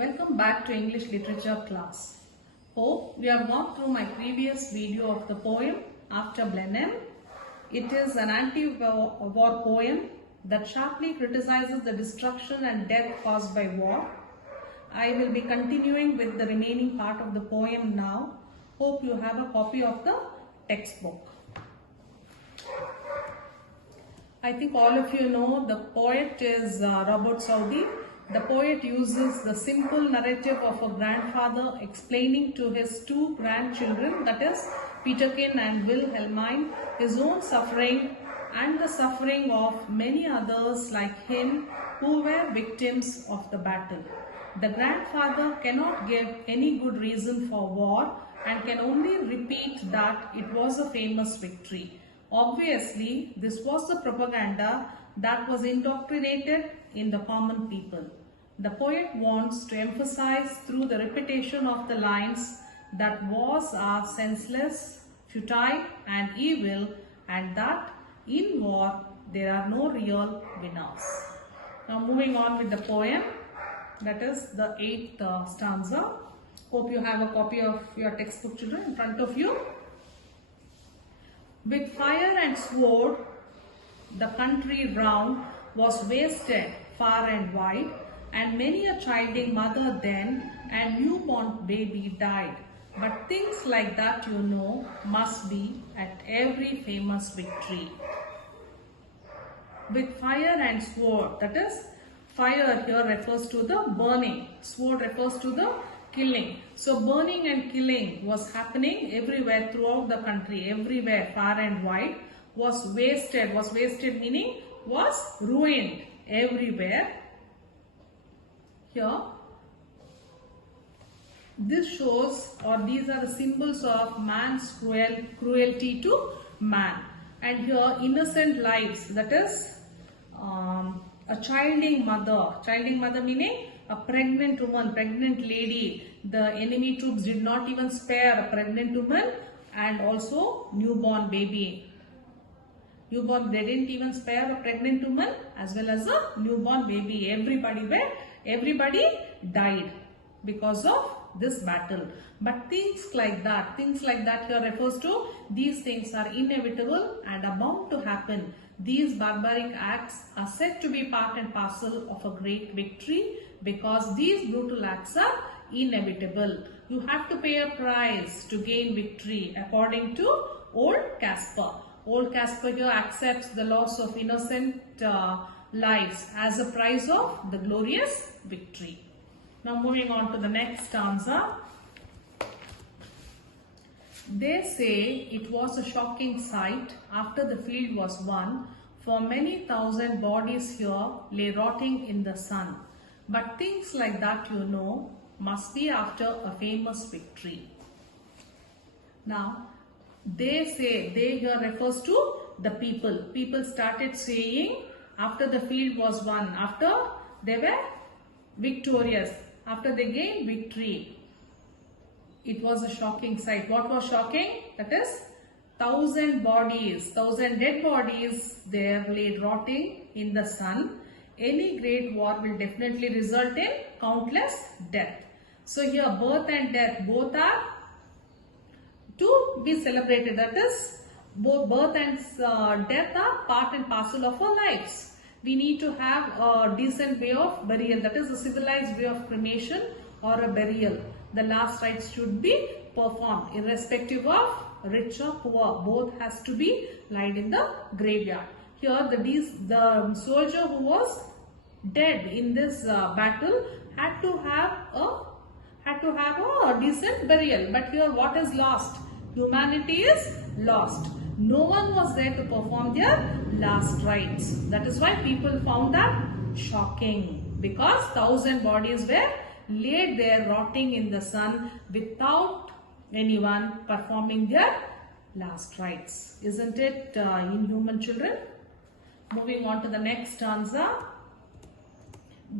Welcome back to English Literature class. Hope you have gone through my previous video of the poem After Blenheim. It is an anti-war poem that sharply criticizes the destruction and death caused by war. I will be continuing with the remaining part of the poem now. Hope you have a copy of the textbook. I think all of you know the poet is Robert Southey. The poet uses the simple narrative of a grandfather explaining to his two grandchildren, that is Peterkin and Wilhelmine, his own suffering and the suffering of many others like him who were victims of the battle. The grandfather cannot give any good reason for war and can only repeat that it was a famous victory. Obviously, this was the propaganda that was indoctrinated in the common people. The poet wants to emphasize through the repetition of the lines that wars are senseless, futile and evil, and that in war there are no real winners. Now moving on with the poem, that is the 8th stanza. Hope you have a copy of your textbook, children, in front of you. With fire and sword, the country round was wasted far and wide, and many a chiding mother then and newborn baby died. But things like that, you know, must be at every famous victory. With fire and sword, that is, fire here refers to the burning, sword refers to the killing. So burning and killing was happening everywhere throughout the country, everywhere, far and wide. Was wasted meaning was ruined everywhere. Here, this shows, or these are the symbols of man's cruelty to man. And here, innocent lives, that is a childing mother meaning a pregnant woman, pregnant lady. The enemy troops did not even spare a pregnant woman and also newborn baby. They didn't even spare a pregnant woman as well as a newborn baby. Everybody died because of this battle. But things like that here refers to these things are inevitable and are bound to happen. These barbaric acts are said to be part and parcel of a great victory because these brutal acts are inevitable. You have to pay a price to gain victory according to Old Casper. Old Casper here accepts the loss of innocent lives as a price of the glorious victory. Now moving on to the next stanza. They say it was a shocking sight after the field was won, for many thousand bodies here lay rotting in the sun. But things like that, you know, must be after a famous victory. Now, they say, they here refers to the people. People started saying after the field was won, after they were victorious, after they gained victory. It was a shocking sight. What was shocking? That is, 1,000 dead bodies there lay rotting in the sun. Any great war will definitely result in countless death. So here birth and death both are to be celebrated. That is, both birth and death are part and parcel of our lives. We need to have a decent way of burial. That is a civilized way of cremation or a burial. The last rites should be performed irrespective of rich or poor. Both has to be laid in the graveyard. Here the soldier who was dead in this battle had to have a decent burial. But here what is lost? Humanity is lost. No one was there to perform their last rites. That is why people found that shocking, because 1,000 bodies were laid there rotting in the sun without anyone performing their last rites. Isn't it inhuman, children? Moving on to the next stanza.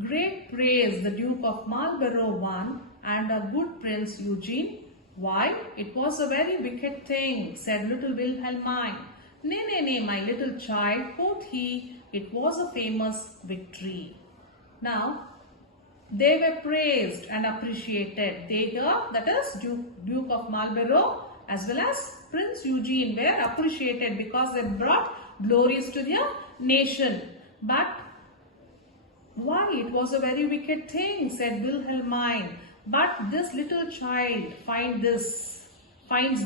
Great praise the Duke of Marlborough won, and a good Prince Eugene. Why? It was a very wicked thing, said little Wilhelmine. Nay, nay, nay, my little child, quoth he, it was a famous victory. Now, They were praised and appreciated. They here, that is Duke of Marlborough as well as Prince Eugene were appreciated because they brought glories to their nation. But why? It was a very wicked thing, said Wilhelmine. But this little child finds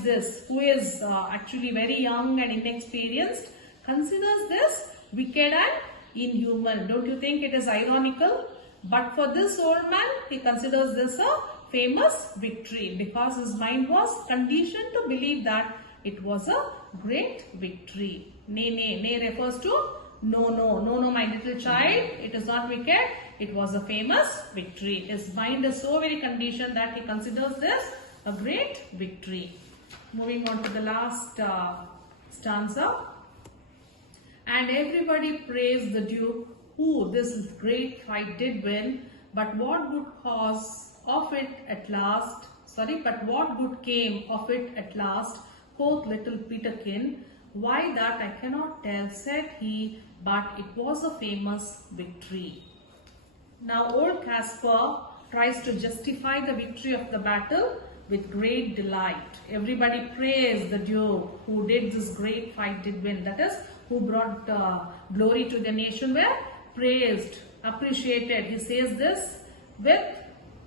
this, who is actually very young and inexperienced, considers this wicked and inhuman. Don't you think it is ironical? But for this old man, he considers this a famous victory because his mind was conditioned to believe that it was a great victory. Nay, nay, nay refers to no, no, no, no, my little child, it is not wicked, it was a famous victory. His mind is so very conditioned that he considers this a great victory. Moving on to the last stanza. And everybody praised the Duke, who this great fight did win, but what good cause of it at last, but what good came of it at last, quoth little Peterkin. Why, that I cannot tell, said he, but it was a famous victory. Now old Caspar tries to justify the victory of the battle with great delight. Everybody praised the Duke who did this great fight did win, that is, who brought glory to the nation, were praised, appreciated. He says this with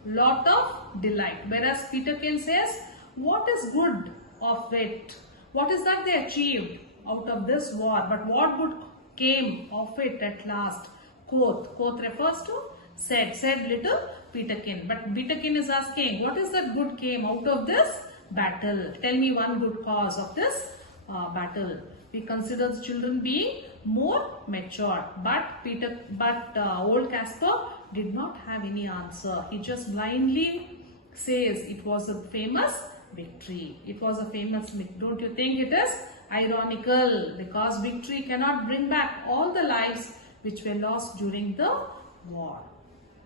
lot of delight. Whereas Peterkin says, what is good of it? What is that they achieved out of this war? But what good came of it at last? Quoth. Quoth refers to said little Peterkin. But Peterkin is asking, what is that good came out of this battle? Tell me one good cause of this battle. We consider the children being more mature, but old Caspar did not have any answer. He just blindly says it was a famous victory. It was a famous victory. Don't you think it is ironical? Because victory cannot bring back all the lives which were lost during the war.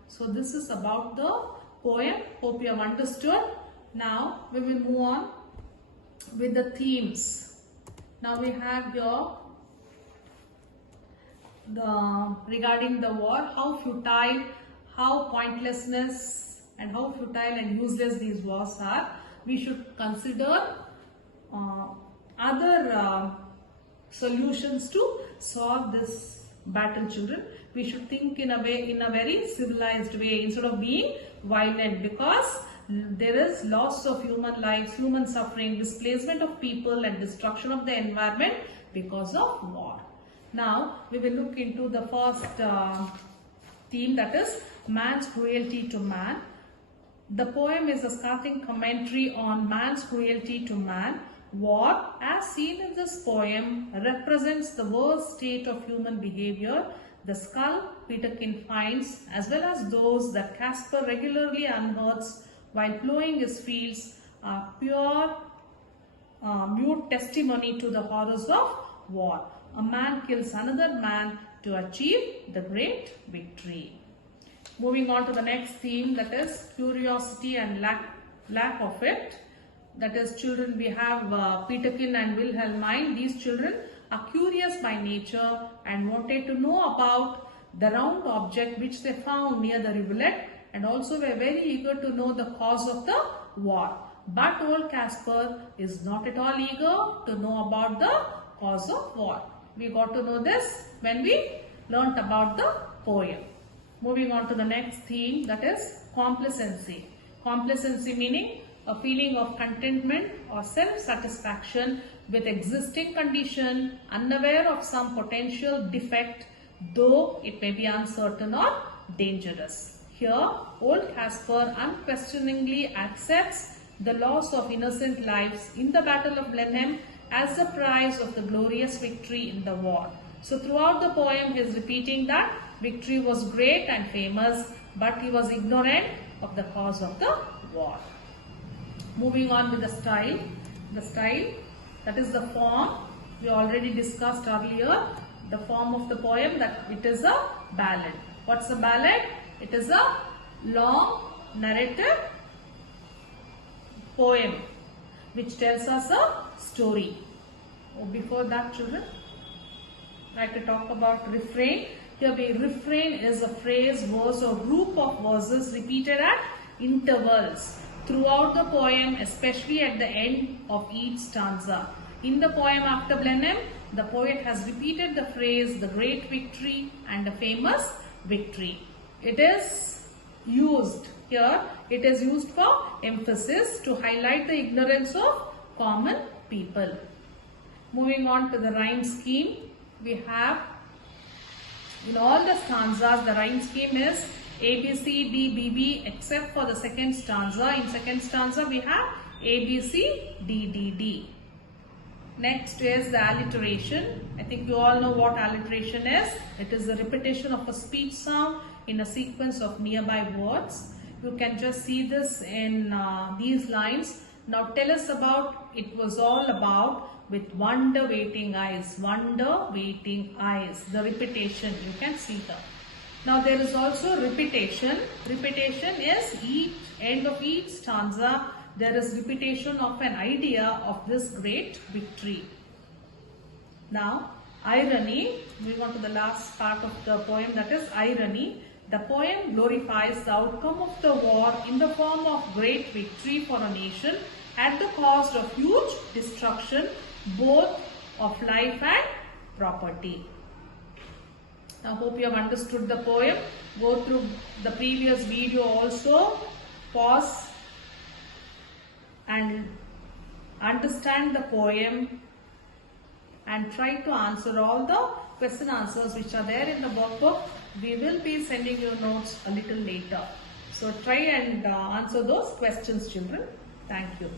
So this is about the poem. Hope you have understood. Now we will move on with the themes. Now we have here regarding the war, how futile, how pointlessness and how futile and useless these wars are. We should consider other solutions to solve this battle, children. We should think in a very civilized way instead of being violent, because there is loss of human lives, human suffering, displacement of people and destruction of the environment because of war. Now we will look into the first theme, that is man's cruelty to man. The poem is a scathing commentary on man's cruelty to man. War, as seen in this poem, represents the worst state of human behavior. The skull Peterkin finds, as well as those that Caspar regularly unearths while plowing his fields, are pure mute testimony to the horrors of war. A man kills another man to achieve the great victory. Moving on to the next theme, that is curiosity and lack of it. That is, children, we have Peterkin and Wilhelmine. These children are curious by nature and wanted to know about the round object which they found near the rivulet, and also were very eager to know the cause of the war. But old Caspar is not at all eager to know about the cause of war. We got to know this when we learnt about the poem. Moving on to the next theme, that is complacency. Complacency meaning a feeling of contentment or self-satisfaction with existing condition, unaware of some potential defect, though it may be uncertain or dangerous. Here, old Caspar unquestioningly accepts the loss of innocent lives in the Battle of Blenheim as the prize of the glorious victory in the war. So throughout the poem, he is repeating that victory was great and famous, but he was ignorant of the cause of the war. Moving on with the style. The style, that is the form. We already discussed earlier the form of the poem, that it is a ballad. What's a ballad? It is a long narrative poem which tells us a story. Before that, children, I like to talk about refrain. Here refrain is a phrase, verse or group of verses repeated at intervals throughout the poem, especially at the end of each stanza. In the poem After Blenheim, the poet has repeated the phrase, the great victory and the famous victory. It is used here, it is used for emphasis to highlight the ignorance of common people. Moving on to the rhyme scheme, we have in all the stanzas, the rhyme scheme is A, B, C, D, B, B, except for the second stanza. In second stanza, we have A, B, C, D, D, D. Next is the alliteration. I think you all know what alliteration is. It is the repetition of a speech sound in a sequence of nearby words. You can just see this in these lines. Now tell us about, it was all about with wonder waiting eyes, wonder waiting eyes, the repetition you can see here. Now there is also repetition. Repetition is each end of each stanza there is repetition of an idea of this great victory. Now irony, moving on to the last part of the poem, that is irony. The poem glorifies the outcome of the war in the form of great victory for a nation at the cost of huge destruction both of life and property. I hope you have understood the poem. Go through the previous video also. Pause and understand the poem and try to answer all the question answers which are there in the workbook. We will be sending you notes a little later. So try and answer those questions, children. Thank you.